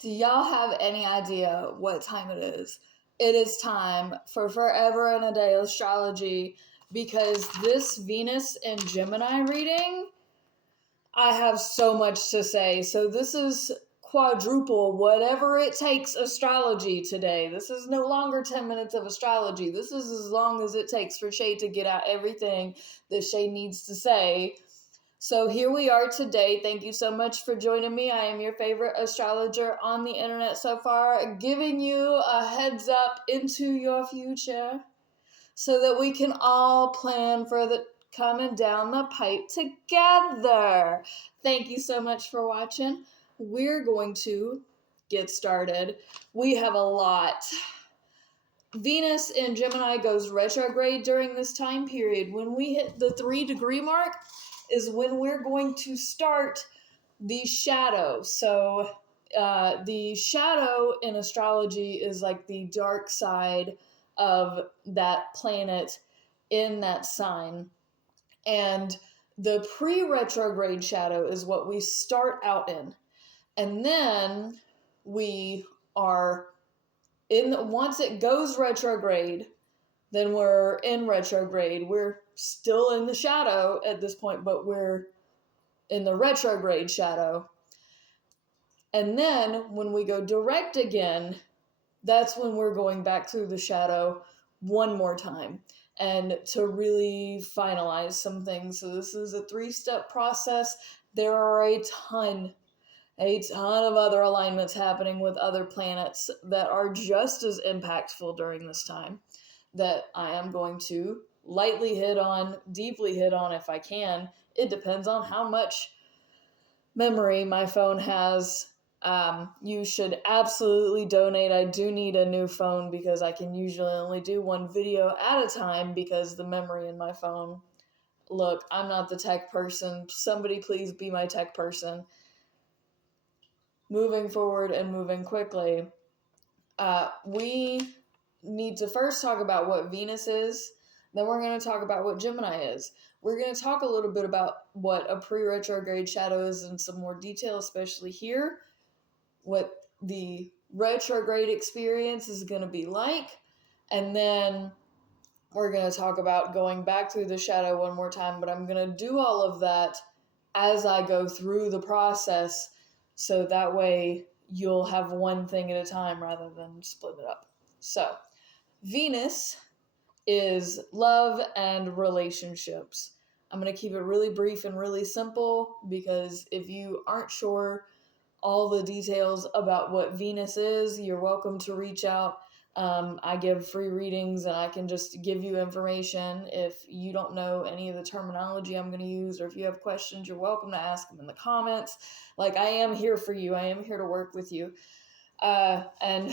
Do y'all have any idea what time it is? It is time for Forever and a Day astrology because this Venus and Gemini reading, I have so much to say. So this is quadruple whatever it takes astrology today. This is no longer 10 minutes of astrology. This is as long as it takes for Shay to get out everything that Shay needs to say. So here we are today. Thank you so much for joining me. I am your favorite astrologer on the internet so far, giving you a heads up into your future so that we can all plan for the coming down the pipe together. Thank you so much for watching. We're going to get started. We have a lot. Venus in Gemini goes retrograde during this time period. When we hit the 3-degree mark is when we're going to start the shadow. So the shadow in astrology is like the dark side of that planet in that sign. And the pre-retrograde shadow is what we start out in. And then we are once it goes retrograde, then we're in retrograde. We're still in the shadow at this point, but we're in the retrograde shadow. And then when we go direct again, that's when we're going back through the shadow one more time and to really finalize some things. So this is a 3-step process. There are a ton of other alignments happening with other planets that are just as impactful during this time that I am going to lightly hit on, deeply hit on if I can. It depends on how much memory my phone has. You should absolutely donate. I do need a new phone because I can usually only do one video at a time because the memory in my phone. Look, I'm not the tech person. Somebody please be my tech person. Moving forward and moving quickly, we need to first talk about what Venus is, then we're going to talk about what Gemini is. We're going to talk a little bit about what a pre-retrograde shadow is in some more detail, especially here, what the retrograde experience is going to be like, and then we're going to talk about going back through the shadow one more time, but I'm going to do all of that as I go through the process, so that way you'll have one thing at a time rather than split it up. So, Venus is love and relationships. I'm going to keep it really brief and really simple because if you aren't sure all the details about what Venus is, you're welcome to reach out. I give free readings and I can just give you information. If you don't know any of the terminology I'm going to use, or if you have questions, you're welcome to ask them in the comments. Like, I am here for you. I am here to work with you. And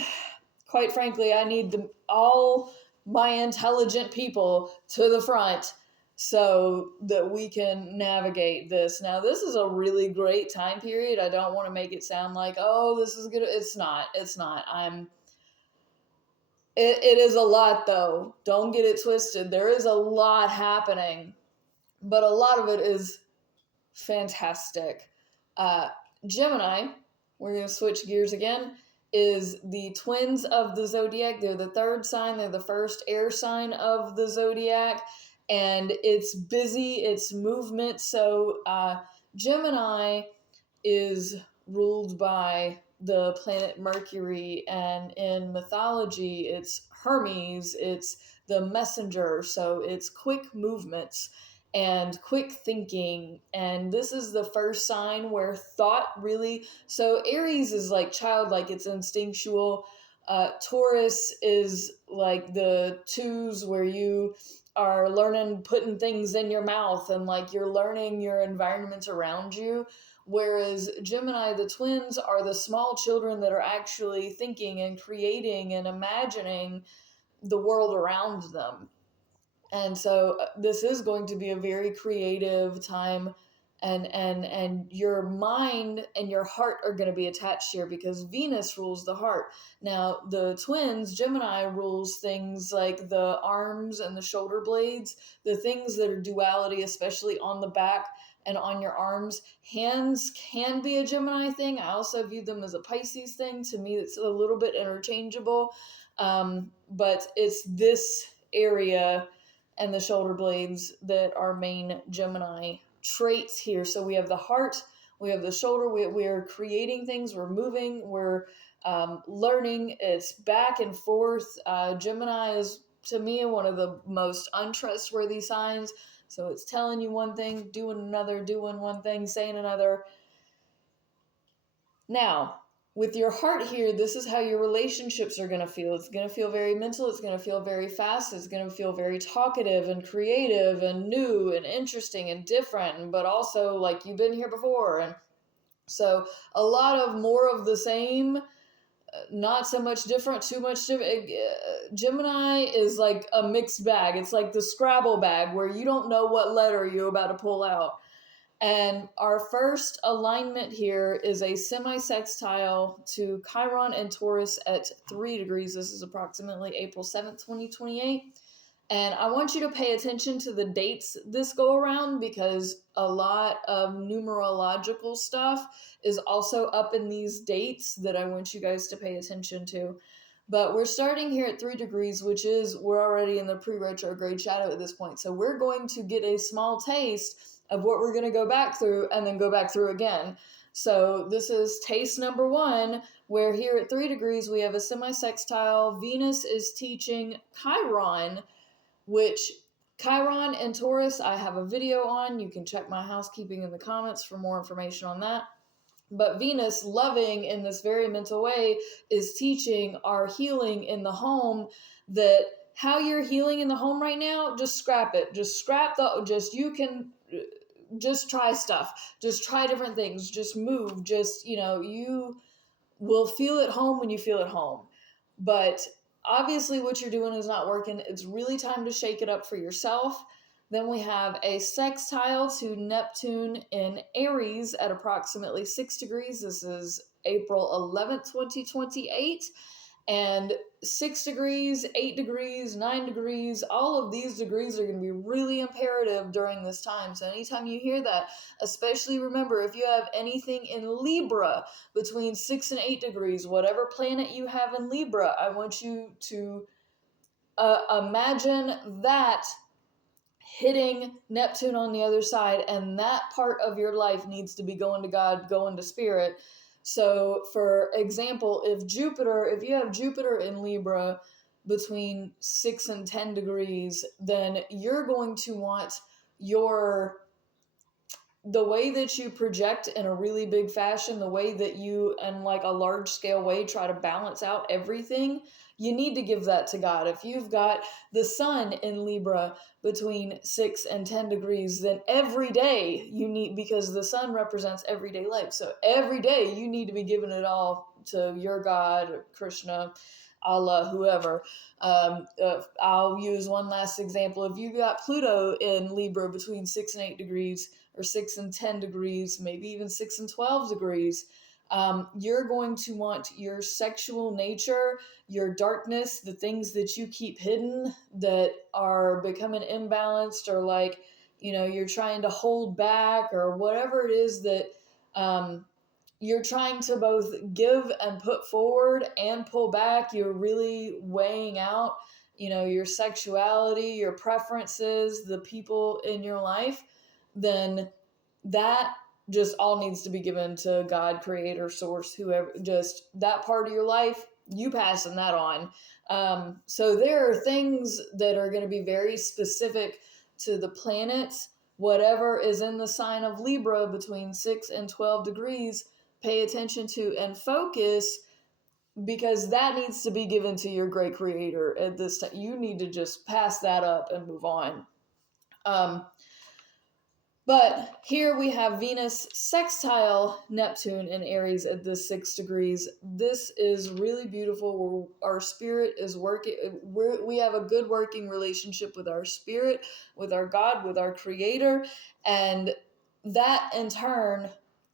quite frankly, I need all my intelligent people to the front so that we can navigate this. Now, this is a really great time period. I don't want to make it sound like, oh, this is good. It's not. It is a lot, though. Don't get it twisted. There is a lot happening, but a lot of it is fantastic. Gemini, we're going to switch gears again, is the twins of the zodiac. They're the third sign. They're the first air sign of the zodiac, and it's busy. It's movement. So Gemini is ruled by the planet Mercury, and in mythology it's Hermes, it's the messenger, so it's quick movements and quick thinking. And this is the first sign where thought really, so Aries is like childlike, it's instinctual. Taurus is like the twos where you are learning, putting things in your mouth, and like you're learning your environment around you. Whereas Gemini, the twins, are the small children that are actually thinking and creating and imagining the world around them. And so this is going to be a very creative time, and your mind and your heart are going to be attached here because Venus rules the heart. Now, the twins, Gemini, rules things like the arms and the shoulder blades, the things that are duality, especially on the back and on your arms. Hands can be a Gemini thing. I also view them as a Pisces thing. To me, it's a little bit interchangeable, but it's this area and the shoulder blades that are main Gemini traits here. So we have the heart, we have the shoulder, we're creating things, we're moving, we're learning. It's back and forth. Gemini is, to me, one of the most untrustworthy signs. So it's telling you one thing, doing another, doing one thing, saying another. Now, with your heart here, this is how your relationships are going to feel. It's going to feel very mental. It's going to feel very fast. It's going to feel very talkative and creative and new and interesting and different, but also like you've been here before. And so a lot of more of the same, not so much different, too much different. Gemini is like a mixed bag. It's like the Scrabble bag where you don't know what letter you're about to pull out. And our first alignment here is a semi-sextile to Chiron and Taurus at 3 degrees. This is approximately April 7th, 2028. And I want you to pay attention to the dates this go around, because a lot of numerological stuff is also up in these dates that I want you guys to pay attention to. But we're starting here at 3 degrees, which is, we're already in the pre-retrograde shadow at this point. So we're going to get a small taste of what we're going to go back through and then go back through again. So this is taste number 1, where here at 3 degrees, we have a semi-sextile. Venus is teaching Chiron, which Chiron and Taurus, I have a video on. You can check my housekeeping in the comments for more information on that. But Venus, loving in this very mental way, is teaching our healing in the home. That how you're healing in the home right now, just scrap it. Just scrap you can just try stuff. Just try different things. Just move. Just, you will feel at home when you feel at home. But obviously what you're doing is not working. It's really time to shake it up for yourself. Then we have a sextile to Neptune in Aries at approximately 6 degrees. This is April 11th, 2028. And 6 degrees, 8 degrees, 9 degrees, all of these degrees are going to be really imperative during this time. So anytime you hear that, especially remember, if you have anything in Libra between 6 and 8 degrees, whatever planet you have in Libra, I want you to imagine that hitting Neptune on the other side, and that part of your life needs to be going to God, going to spirit. So, for example, if you have Jupiter in Libra between 6 and 10 degrees, then you're going to want the way that you project in a really big fashion, the way that you, in like a large scale way, try to balance out everything, you need to give that to God. If you've got the sun in Libra between 6 and 10 degrees, then every day you need, because the sun represents everyday life. So every day you need to be giving it all to your God, Krishna, Allah, whoever. I'll use one last example. If you got Pluto in Libra between 6 and 8 degrees, or 6 and 10 degrees, maybe even 6 and 12 degrees, you're going to want your sexual nature, your darkness, the things that you keep hidden that are becoming imbalanced, or like, you're trying to hold back, or whatever it is that you're trying to both give and put forward and pull back. You're really weighing out, your sexuality, your preferences, the people in your life. Then that just all needs to be given to God, creator, source, whoever. Just that part of your life, you passing that on. So there are things that are going to be very specific to the planets. Whatever is in the sign of Libra between 6 and 12 degrees, pay attention to and focus, because that needs to be given to your great creator at this time. You need to just pass that up and move on. But here we have Venus sextile Neptune in Aries at this 6 degrees. This is really beautiful. Our spirit is working. We have a good working relationship with our spirit, with our God, with our creator. And that in turn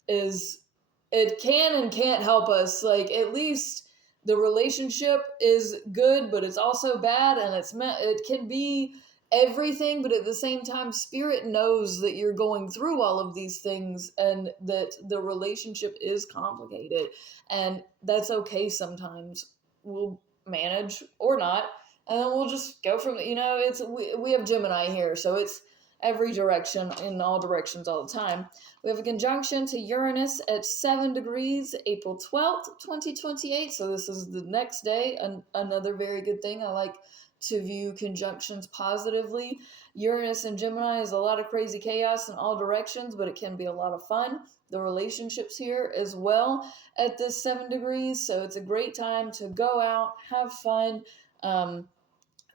it can and can't help us. Like, at least the relationship is good, but it's also bad. And it can be everything, but at the same time, spirit knows that you're going through all of these things and that the relationship is complicated, and that's okay. Sometimes we'll manage or not, and then we'll just go from, it's, we have Gemini here, so it's every direction, in all directions all the time. We have a conjunction to Uranus at 7 degrees, April 12th, 2028. So this is the next day. Another very good thing. I like to view conjunctions positively. Uranus and Gemini is a lot of crazy chaos in all directions, but it can be a lot of fun. The relationships here as well at this 7 degrees. So it's a great time to go out, have fun.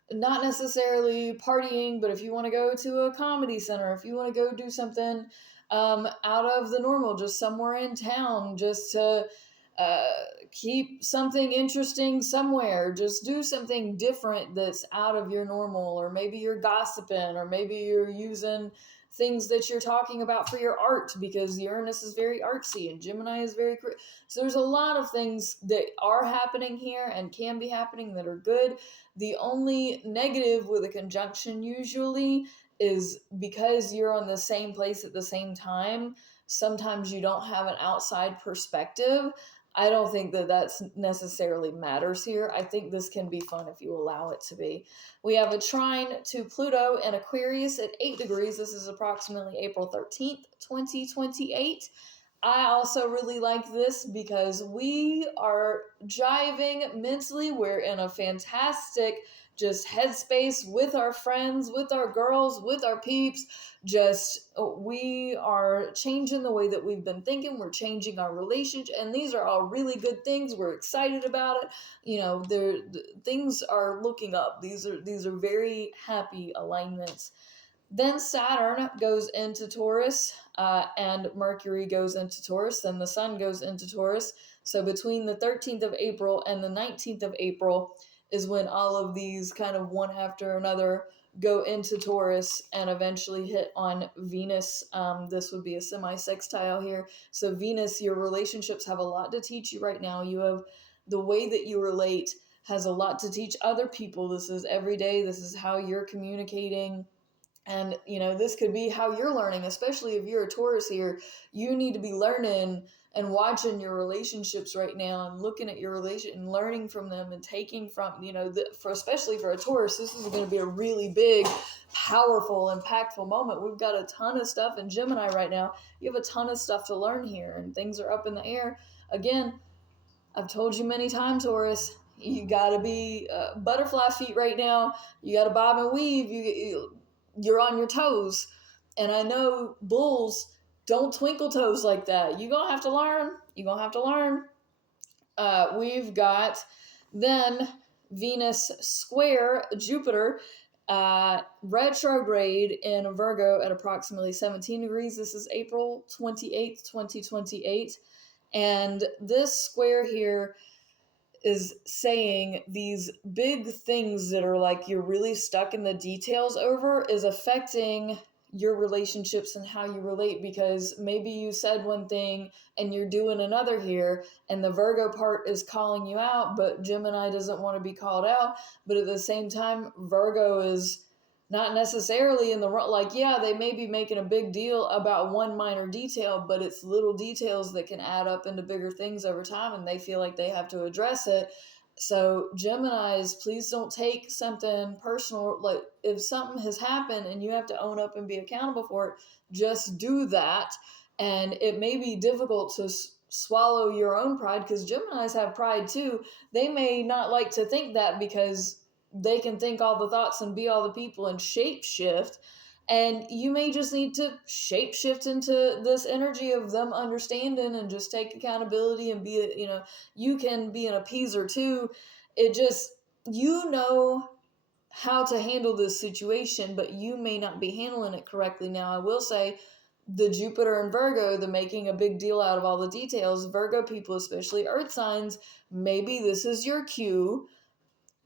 Not necessarily partying, but if you want to go to a comedy center, if you want to go do something out of the normal, just somewhere in town, just to uh, keep something interesting somewhere, just do something different that's out of your normal, or maybe you're gossiping, or maybe you're using things that you're talking about for your art, because Uranus is very artsy and Gemini is very so there's a lot of things that are happening here and can be happening that are good. The only negative with a conjunction usually is because you're on the same place at the same time, sometimes you don't have an outside perspective. I don't think that that's necessarily matters here. I think this can be fun if you allow it to be. We have a trine to Pluto and Aquarius at 8 degrees. This is approximately April 13th, 2028. I also really like this because we are jiving mentally. We're in a fantastic just headspace with our friends, with our girls, with our peeps. Just we are changing the way that we've been thinking. We're changing our relationship, and these are all really good things. We're excited about it. Things are looking up. These are very happy alignments. Then Saturn goes into Taurus, and Mercury goes into Taurus, then the Sun goes into Taurus. So between the 13th of April and the 19th of April is when all of these kind of one after another go into Taurus and eventually hit on Venus. This would be a semi-sextile here. So Venus, your relationships have a lot to teach you right now. You have the way that you relate has a lot to teach other people. This is every day. This is how you're communicating. And, this could be how you're learning, especially if you're a Taurus here. You need to be learning and watching your relationships right now and looking at your relation and learning from them and taking from, especially for a Taurus, this is going to be a really big, powerful, impactful moment. We've got a ton of stuff in Gemini right now. You have a ton of stuff to learn here, and things are up in the air. Again, I've told you many times, Taurus, you got to be butterfly feet right now. You got to bob and weave. You're on your toes. And I know bulls don't twinkle toes like that. You're going to have to learn. We've got then Venus square Jupiter retrograde in Virgo at approximately 17 degrees. This is April 28th, 2028. And this square here is saying these big things that are like you're really stuck in the details over is affecting your relationships and how you relate, because maybe you said one thing and you're doing another here, and the Virgo part is calling you out, but Gemini doesn't want to be called out. But at the same time, Virgo is not necessarily in the wrong. Like, yeah, they may be making a big deal about one minor detail, but it's little details that can add up into bigger things over time, and they feel like they have to address it. So Geminis, please don't take something personal. Like, if something has happened and you have to own up and be accountable for it, just do that. And it may be difficult to swallow your own pride, because Geminis have pride too. They may not like to think that, because they can think all the thoughts and be all the people and shape shift. And you may just need to shape shift into this energy of them understanding and just take accountability and be, you can be an appeaser too. It just, how to handle this situation, but you may not be handling it correctly. Now, I will say the Jupiter and Virgo, the making a big deal out of all the details, Virgo people, especially earth signs, maybe this is your cue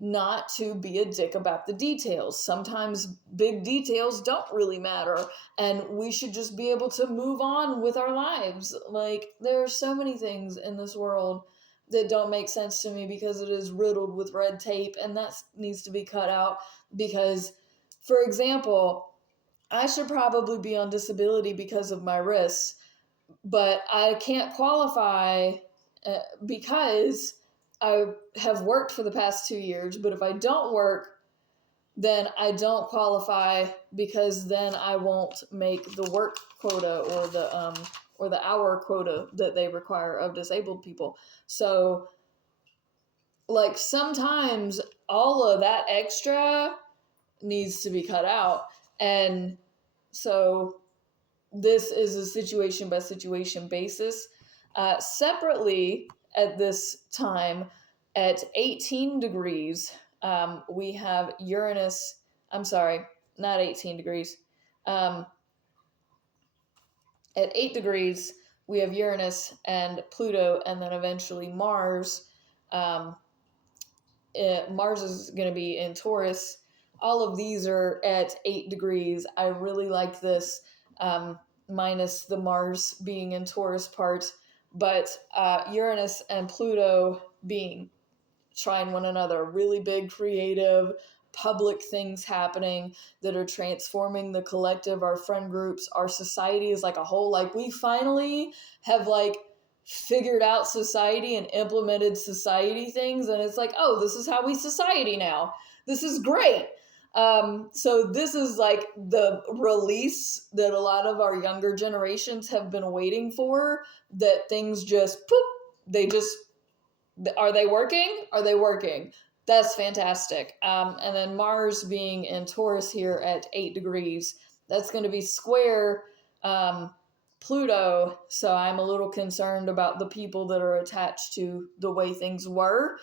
not to be a dick about the details. Sometimes big details don't really matter, and we should just be able to move on with our lives. Like, there are so many things in this world that don't make sense to me because it is riddled with red tape, and that needs to be cut out, because For example, I should probably be on disability because of my wrists, but I can't qualify because I have worked for the past 2 years. But if I don't work, then I don't qualify because then I won't make the work quota or the hour quota that they require of disabled people. So like sometimes all of that extra needs to be cut out. And so this is a situation by situation basis. Separately, at this time, at 18 degrees, we have Uranus. I'm sorry, not 18 degrees. At 8 degrees, we have Uranus and Pluto, and then eventually Mars. Um, Mars is going to be in Taurus. All of these are at 8 degrees. I really like this, minus the Mars being in Taurus part, but Uranus and Pluto being trying one another. Really big, creative, public things happening that are transforming the collective, our friend groups, our society as like a whole. Like we finally have like figured out society and implemented society things, and it's like, oh, this is how we society now. This is great. So this is like the release that a lot of our younger generations have been waiting for, that things just poop, they just, are they working? Are they working? That's fantastic. And then Mars being in Taurus here at 8 degrees, that's going to be square Pluto. So I'm a little concerned about the people that are attached to the way things were.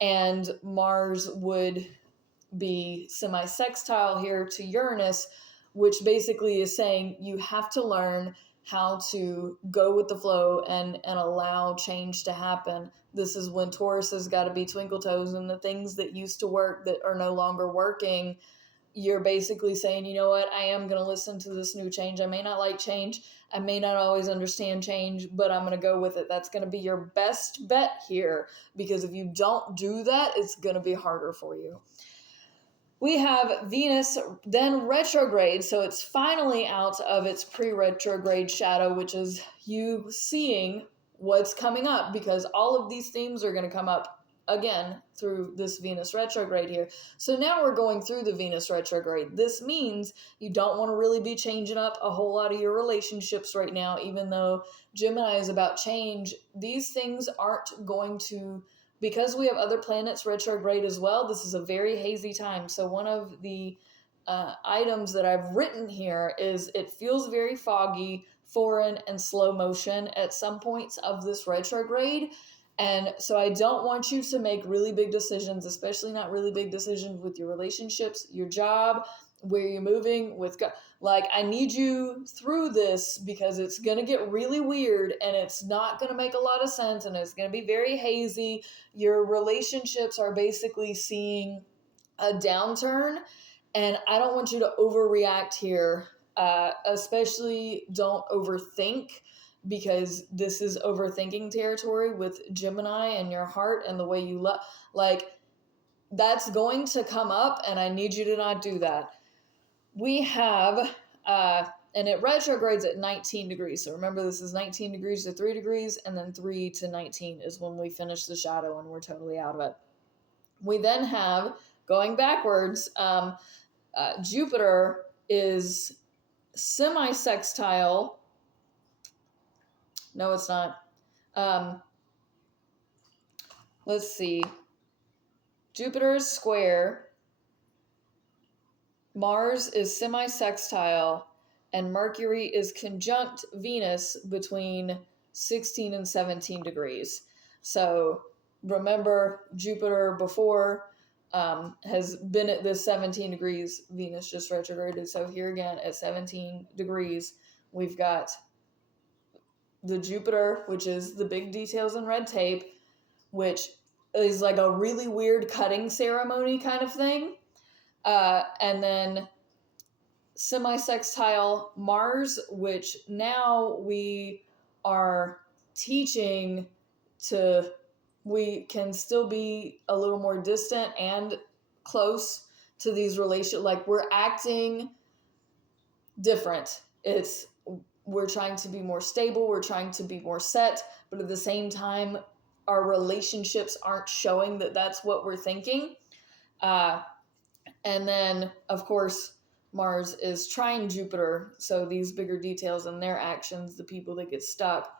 And Mars would be semi-sextile here to Uranus, which basically is saying you have to learn how to go with the flow and allow change to happen. This is when Taurus has got to be twinkle toes, and the things that used to work that are no longer working, you're basically saying, you know what, I am going to listen to this new change. I may not like change. I may not always understand change, but I'm going to go with it. That's going to be your best bet here, because if you don't do that, it's going to be harder for you. We have Venus then retrograde, so it's finally out of its pre-retrograde shadow, which is you seeing what's coming up, because all of these themes are going to come up again through this Venus retrograde here. So now we're going through the Venus retrograde. This means you don't want to really be changing up a whole lot of your relationships right now, even though Gemini is about change. These things aren't going to, because we have other planets retrograde as well, this is a very hazy time. So one of the items that I've written here is it feels very foggy, foreign, and slow motion at some points of this retrograde. And so I don't want you to make really big decisions, especially not really big decisions with your relationships, your job, where you're moving with God. Like, I need you through this because it's going to get really weird and it's not going to make a lot of sense and it's going to be very hazy. Your relationships are basically seeing a downturn, and I don't want you to overreact here. Especially don't overthink, because this is overthinking territory with Gemini and your heart and the way you love. Like, that's going to come up, and I need you to not do that. We have, and it retrogrades at 19 degrees. So remember, this is 19 degrees to 3 degrees, and then 3 to 19 is when we finish the shadow and we're totally out of it. We then have, going backwards, Jupiter is semi-sextile. No, it's not. Let's see. Jupiter is square. Mars is semi-sextile, and Mercury is conjunct Venus between 16 and 17 degrees. So remember, Jupiter before has been at this 17 degrees. Venus just retrograded. So here again at 17 degrees, we've got the Jupiter, which is the big details and red tape, which is like a really weird cutting ceremony kind of thing. And then semi-sextile Mars, which now we are teaching to, we can still be a little more distant and close to these relations. Like, we're acting different. We're trying to be more stable, we're trying to be more set, but at the same time, our relationships aren't showing that that's what we're thinking. And then, of course, Mars is trine Jupiter, so these bigger details in their actions, the people that get stuck,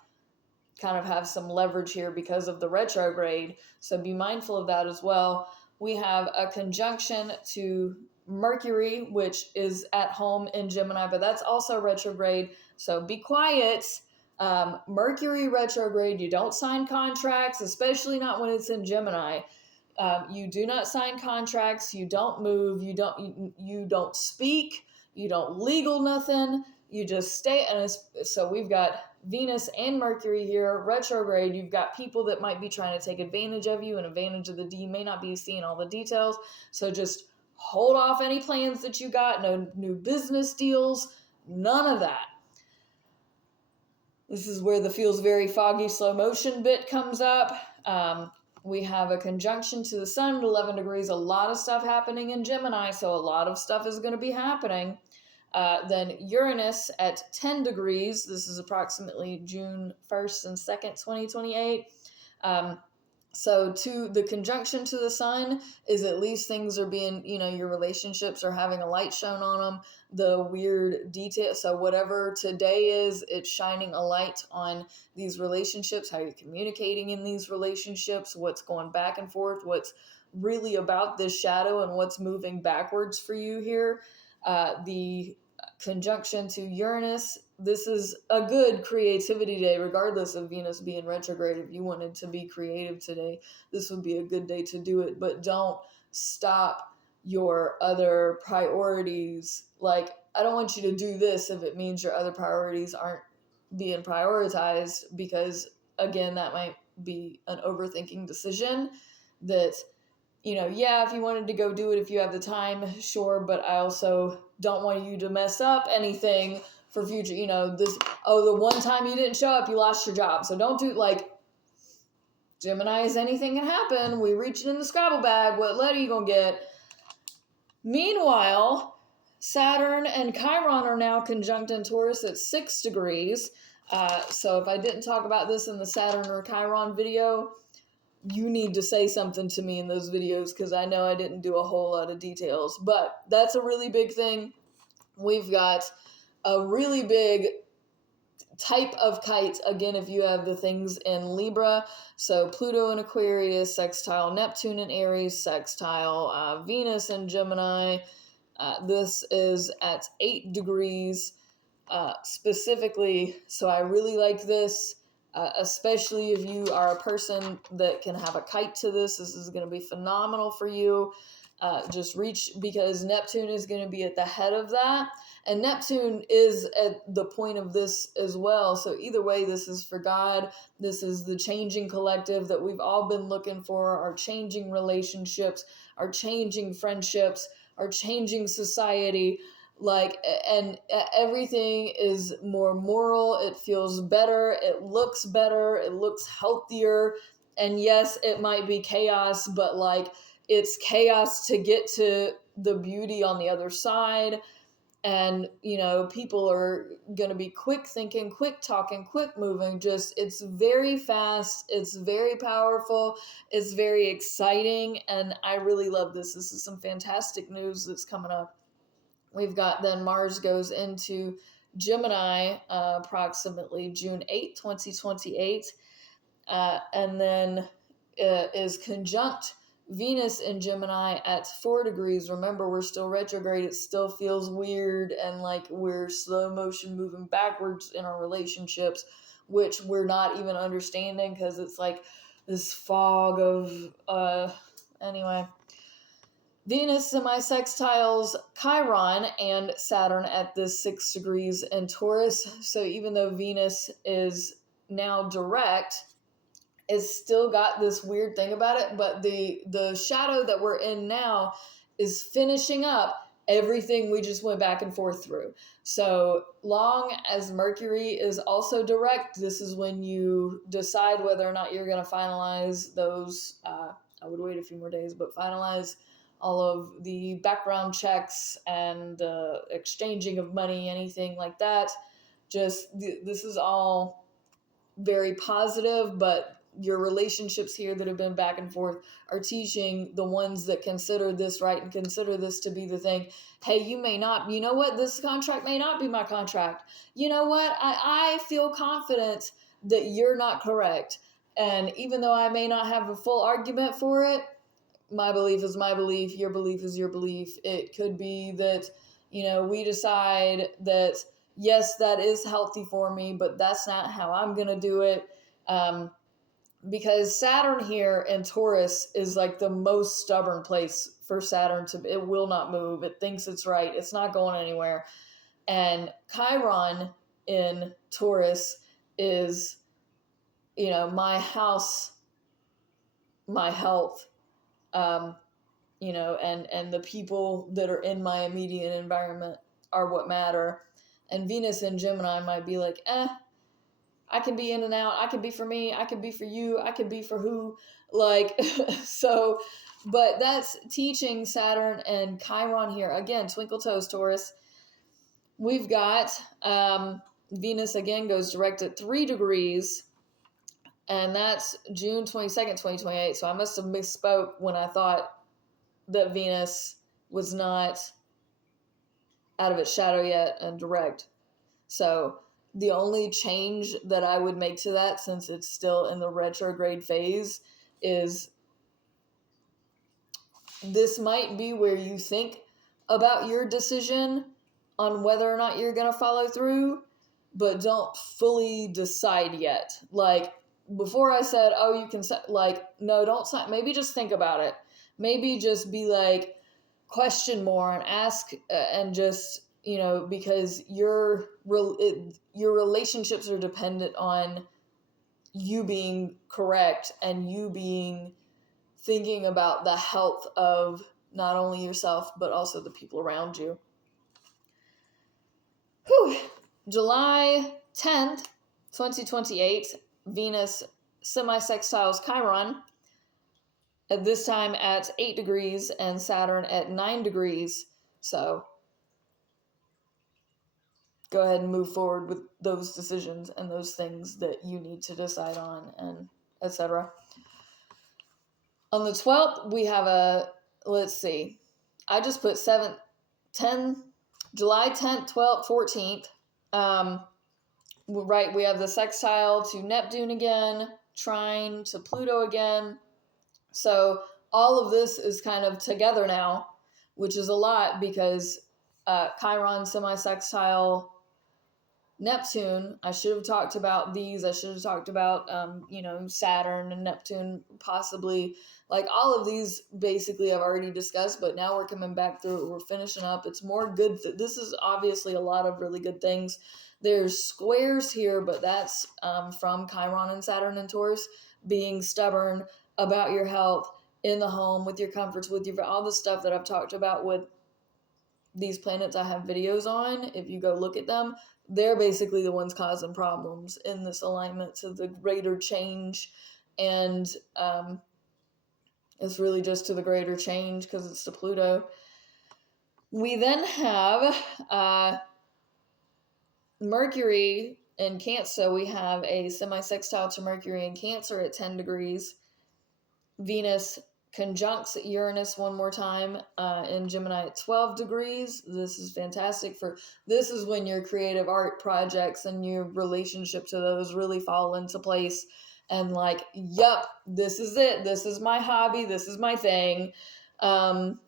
kind of have some leverage here because of the retrograde. So be mindful of that as well. We have a conjunction to Mercury, which is at home in Gemini, but that's also retrograde. So be quiet. Mercury retrograde, you don't sign contracts, especially not when it's in Gemini. You do not sign contracts. You don't move. You don't speak. You don't legal nothing. You just stay. And so we've got Venus and Mercury here, retrograde. You've got people that might be trying to take advantage of you and advantage of the D. You may not be seeing all the details. So just hold off any plans that you got. No new business deals. None of that. This is where the feels very foggy slow motion bit comes up. We have a conjunction to the sun at 11 degrees. A lot of stuff happening in Gemini, so a lot of stuff is going to be happening. Then Uranus at 10 degrees. This is approximately June 1st and 2nd, 2028. So to the conjunction to the sun is at least things are being, your relationships are having a light shown on them. The weird detail. So whatever today is, it's shining a light on these relationships, how you're communicating in these relationships, what's going back and forth, what's really about this shadow and what's moving backwards for you here. The conjunction to Uranus, this is a good creativity day, regardless of Venus being retrograde. If you wanted to be creative today, this would be a good day to do it, but don't stop your other priorities. Like, I don't want you to do this if it means your other priorities aren't being prioritized, because again, that might be an overthinking decision the if you wanted to go do it, if you have the time, sure, but I also don't want you to mess up anything for future, the one time you didn't show up, you lost your job. So don't do, Gemini's, anything can happen. We reached in the Scrabble bag. What letter you gonna get? Meanwhile, Saturn and Chiron are now conjunct in Taurus at 6 degrees. So if I didn't talk about this in the Saturn or Chiron video, you need to say something to me in those videos, because I know I didn't do a whole lot of details. But that's a really big thing. We've got a really big type of kite, again, if you have the things in Libra. So Pluto in Aquarius, sextile Neptune in Aries, sextile Venus in Gemini. This is at 8 degrees specifically. So I really like this. Especially if you are a person that can have a kite to this is going to be phenomenal for you. Just reach, because Neptune is going to be at the head of that. And Neptune is at the point of this as well. So either way, this is for God. This is the changing collective that we've all been looking for, our changing relationships, our changing friendships, our changing society. And everything is more moral. It feels better. It looks better. It looks healthier. And yes, it might be chaos, but it's chaos to get to the beauty on the other side. And, people are going to be quick thinking, quick talking, quick moving. It's very fast. It's very powerful. It's very exciting. And I really love this. This is some fantastic news that's coming up. We've got then Mars goes into Gemini approximately June 8, 2028. And then is conjunct Venus in Gemini at 4 degrees. Remember, we're still retrograde. It still feels weird and like we're slow motion moving backwards in our relationships, which we're not even understanding because it's like this fog of, anyway. Venus semi-sextiles Chiron and Saturn at this 6 degrees in Taurus. So even though Venus is now direct, it's still got this weird thing about it, but the shadow that we're in now is finishing up everything we just went back and forth through. So long as Mercury is also direct, this is when you decide whether or not you're going to finalize those, I would wait a few more days, but finalize all of the background checks and exchanging of money, anything like that. Just this is all very positive, but your relationships here that have been back and forth are teaching the ones that consider this right and consider this to be the thing. Hey, you may not, you know what, this contract may not be my contract. You know what, I feel confident that you're not correct. And even though I may not have a full argument for it, my belief is my belief, your belief is your belief. It could be that, we decide that, yes, that is healthy for me, but that's not how I'm going to do it. Because Saturn here in Taurus is like the most stubborn place for Saturn it will not move. It thinks it's right. It's not going anywhere. And Chiron in Taurus is, my house, my health, and the people that are in my immediate environment are what matter. And Venus in Gemini might be like, I can be in and out. I can be for me. I can be for you. I can be for who. Like, so, but that's teaching Saturn and Chiron here. Again, twinkle toes, Taurus. We've got Venus again goes direct at 3 degrees, and that's June 22nd, 2028. So I must have misspoke when I thought that Venus was not out of its shadow yet and direct. So the only change that I would make to that, since it's still in the retrograde phase, is this might be where you think about your decision on whether or not you're going to follow through, but don't fully decide yet. Like, before I said, oh, you can, like, no, don't, maybe just think about it. Maybe just be like, question more and ask, and just, because your relationships are dependent on you being correct and you being thinking about the health of not only yourself, but also the people around you. July 10th, 2028, Venus semi-sextiles Chiron, at this time at 8 degrees and Saturn at 9 degrees. So go ahead and move forward with those decisions and those things that you need to decide on, and etc. On the 12th, we have let's see, I just put 10, July 10th, 12th, 14th. Right, we have the sextile to Neptune again, trine to Pluto again. So all of this is kind of together now, which is a lot because Chiron semi-sextile Neptune, I should have talked about these. I should have talked about, Saturn and Neptune, possibly. Like, all of these basically I've already discussed, but now we're coming back through it. We're finishing up. It's more good. This is obviously a lot of really good things. There's squares here, but that's from Chiron and Saturn and Taurus, being stubborn about your health in the home, with your comforts, with your, all the stuff that I've talked about with these planets I have videos on. If you go look at them, they're basically the ones causing problems in this alignment to the greater change. And it's really just to the greater change because it's to Pluto. We then have Mercury in Cancer. We have a semi-sextile to Mercury in Cancer at 10 degrees. Venus conjuncts Uranus one more time in Gemini at 12 degrees. This is fantastic this is when your creative art projects and your relationship to those really fall into place, and like, yep, this is it. This is my hobby. This is my thing. And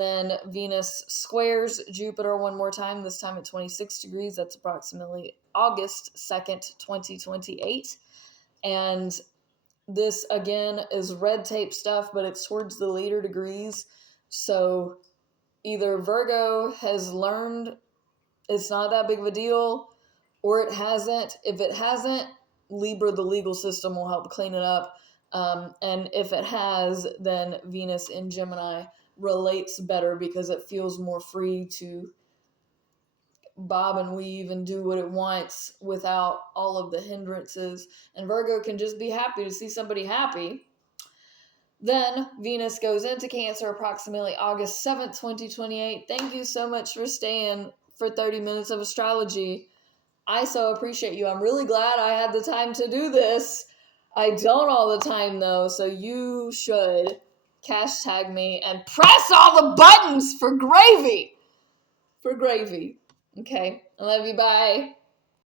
then Venus squares Jupiter one more time, this time at 26 degrees. That's approximately August 2nd, 2028. And this, again, is red tape stuff, but it's towards the later degrees. So either Virgo has learned it's not that big of a deal, or it hasn't. If it hasn't, Libra, the legal system, will help clean it up. And if it has, then Venus in Gemini relates better because it feels more free to bob and weave and do what it wants without all of the hindrances. And Virgo can just be happy to see somebody happy. Then Venus goes into Cancer approximately August 7th, 2028. Thank you so much for staying for 30 minutes of astrology. I so appreciate you. I'm really glad I had the time to do this. I don't all the time though, so you should hashtag me and press all the buttons for gravy. For gravy. Okay, I love you. Bye.